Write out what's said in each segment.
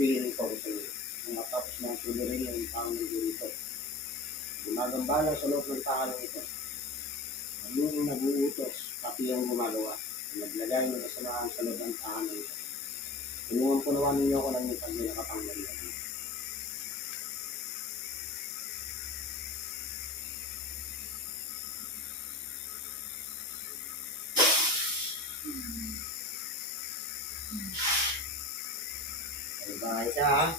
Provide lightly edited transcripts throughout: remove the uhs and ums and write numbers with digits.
humihiling po ako sa iyo. Nang matapos ng sulirin yung taong nandito. Gumagambala sa loob ng tahanan ito. Yung nabuutos, pati yung gumagawa. Naglagay ng kasalanan sa loob ng tahanan ito. Tulungan po naman ninyo ako ng yung pag-nakapangyarihan. Bahay siya ha.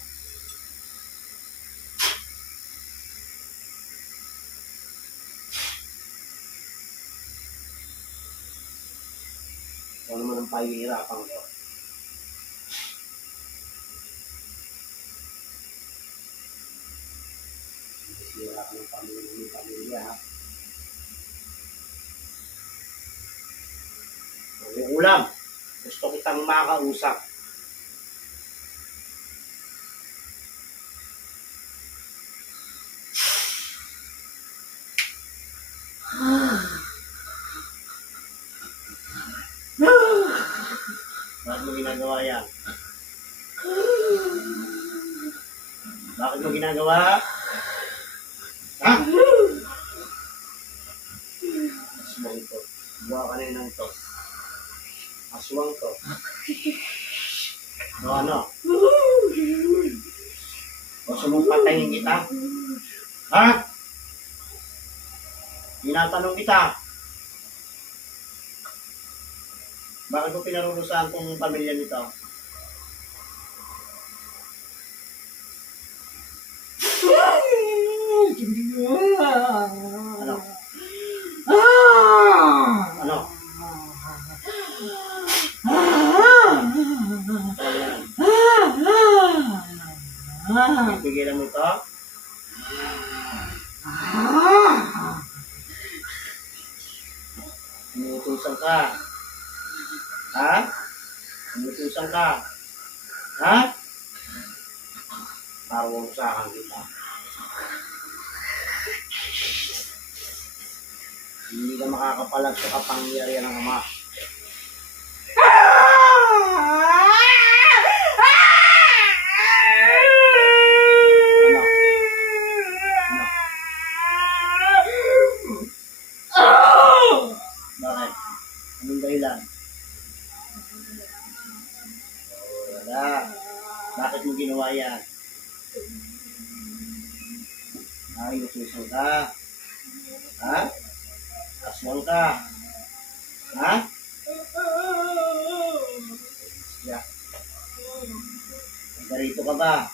Ito naman ang pahihirapan ko. Sira ka ng pamilya ha. May ulam. Gusto kitang makausap. Bakit mo ginagawa yan? Bakit mo ginagawa? Ha? Aswang to. Buha ka na ng to. Aswang to. Ano? Gusto mong patayin kita? Ha? Tinatanong kita. Bakit mo pinarurusahan kong pamilya nito? Ano? Ano? Pigilan mo ito? Inutusan ka. Ha? Inutusan ka. Ha? Parurusahan kita. Hindi ka makakapalag sa kapangyarihan ng Ama. Ano? Ano? Bakit? Anong dahilan? Wala. Bakit mo ginawa yan? Ay, utusan ka. Ha? Aswang ka. Ha? Yeah. Narito ka ba?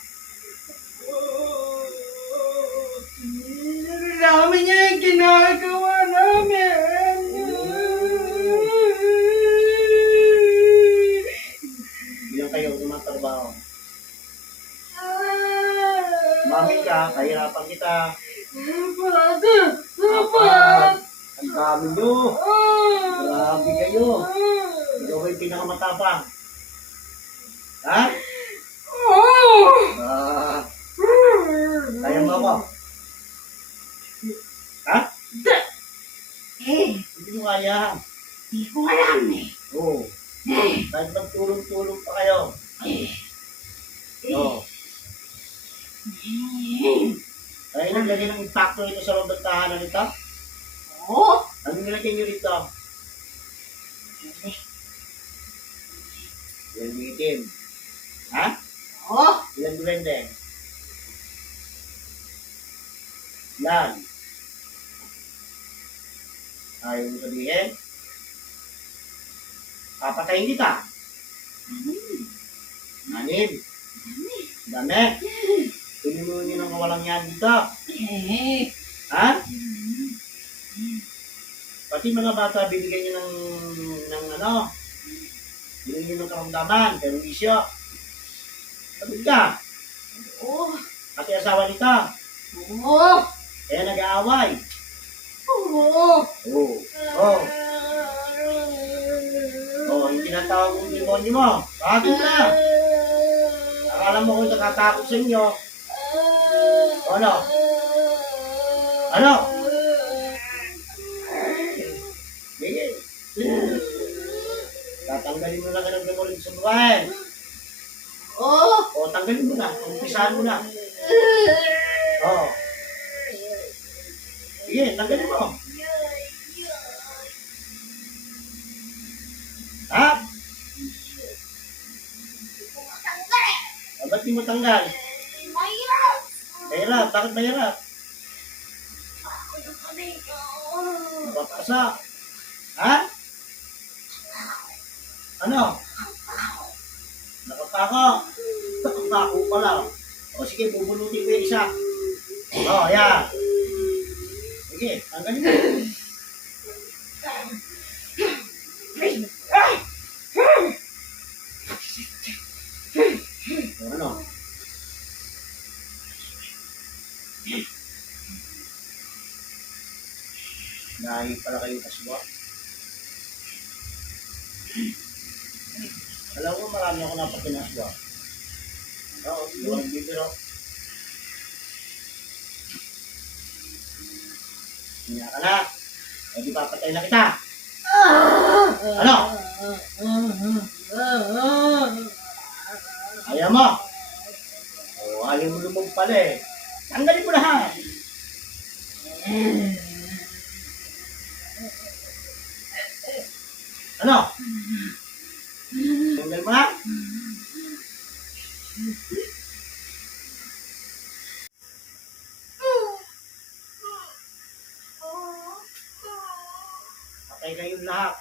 Dami niya yung ginagawa namin. Bilang kayo tumatrabaho. Mami ka, kahirapan kita. Dapat. Ang dami nyo. Grabe kayo. Ikaw kayo pinakamatapang. Ha? Kaya mo ako? Ha? Hindi mo kaya. Hindi ko alam eh. Oo. Kahit magtulong-tulong pa kayo. Oo. Kaya naglagay ng impacto ito sa loob ng tahanan nito? Oo. Ano nilagay nyo rito? Ilan bigitin? Ha? Oo. Ilan duwende? Ilan? Ayaw mo sabihin? Papatayin kita. Anim. Dami. Pinunuhin nyo ng kawalang yan dito. Ha? Pati mga bata, bibigyan nyo ng ano, bibigyan nyo ng karamdaman, pero isyo. Sabi ka. Oo. Pati asawa nito. Oo. Kaya nag-aaway. Oo. Oo. Oo. Oo, yung tinatawag mong demonyo mo. Bakit na? Akala mo kung nakatakot sa inyo. O ano? Ano? Sige. Tatanggalin mo na ka ng demonyo sa buhay. O, tanggalin mo na. Umpisahan mo na. O. Sige, tanggalin mo. Ha? O, ba't di mo tanggal? Mahirap. Bakit mahirap? Papasa. Ha? Ano? Nakapako. Nakapako pala. O sige, bubunutin ko yung isa. O, yan. Sige, tanggalin mo. O, ano? Dahil pala kayong kaswa. Alam ko marami ako napakinaswa. Oo, hindi ko nagbibiro. Hinga ka na. O di papatay na kita. Ano? Ayaw mo? O, ayaw mo lumog pala eh. Tanggalin mo lahat. Ano? Tanggal mo na? Patay kayong lahat.